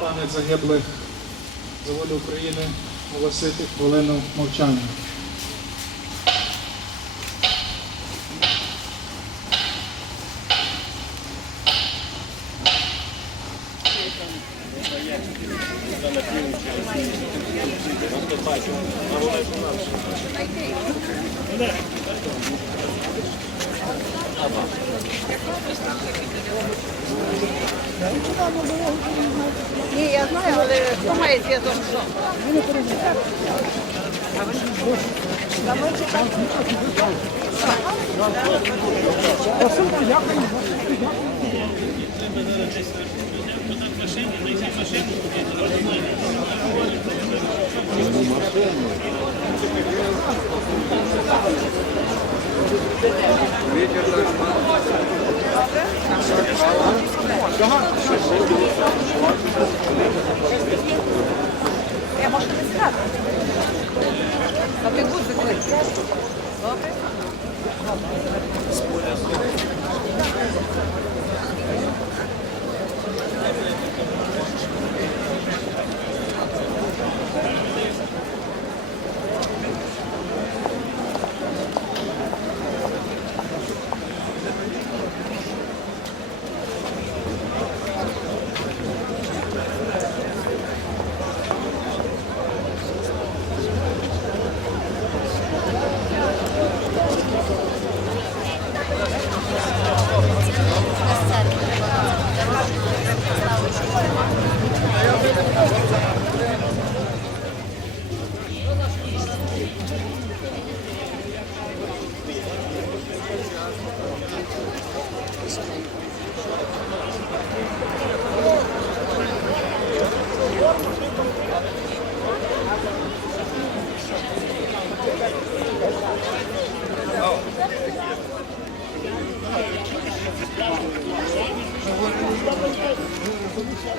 Пам'ять загиблих за волю України оголосити хвилину мовчання. Ні, я знаю, але хто має зв'язок з що? Я можу не сказати. А ти будь заклик. Добре?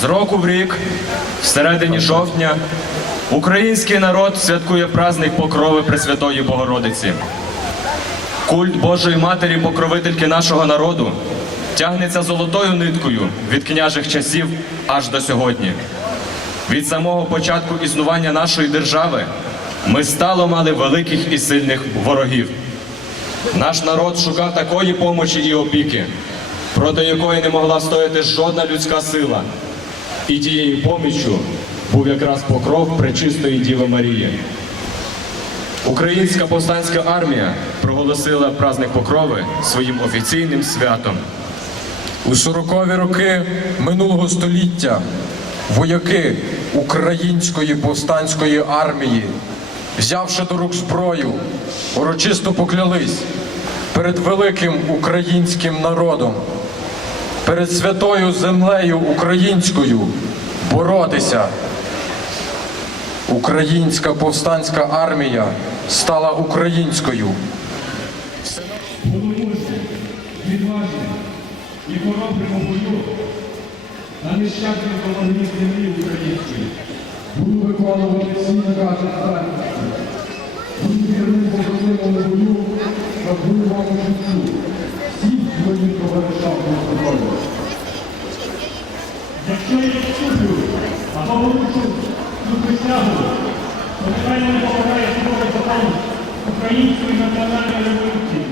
З року в рік, в середині жовтня, український народ святкує праздник Покрови Пресвятої Богородиці. Культ Божої Матері, покровительки нашого народу, тягнеться золотою ниткою від княжих часів аж до сьогодні. Від самого початку існування нашої держави ми стало мали великих і сильних ворогів. Наш народ шукав такої помочі і опіки, проти якої не могла стояти жодна людська сила. І тією поміччю був якраз покров Пречистої Діви Марії. Українська повстанська армія проголосила праздник Покрови своїм офіційним святом. У 40-ві роки минулого століття вояки Української повстанської армії, взявши до рук зброю, урочисто поклялись перед великим українським народом, перед святою землею українською боротися. Українська повстанська армія стала українською. відважні і хоробрим у бою на нещасній половині землі української. Буду виконувати всі накази здатності. Буду вірним побратимом бою та бойовому життю. Української національної революції.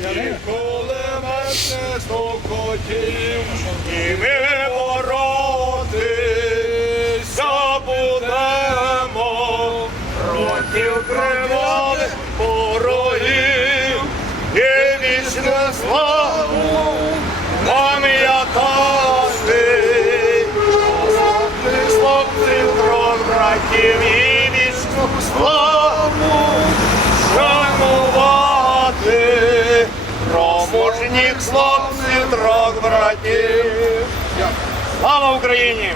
Ніколи мене стокотів, і ми боротися будемо проти кривавих ворогів і вічну славу пам'ятати. Славних хлопців, про братів і вічну славу шанувати про мужніх хлопців, братів. Слава Україні!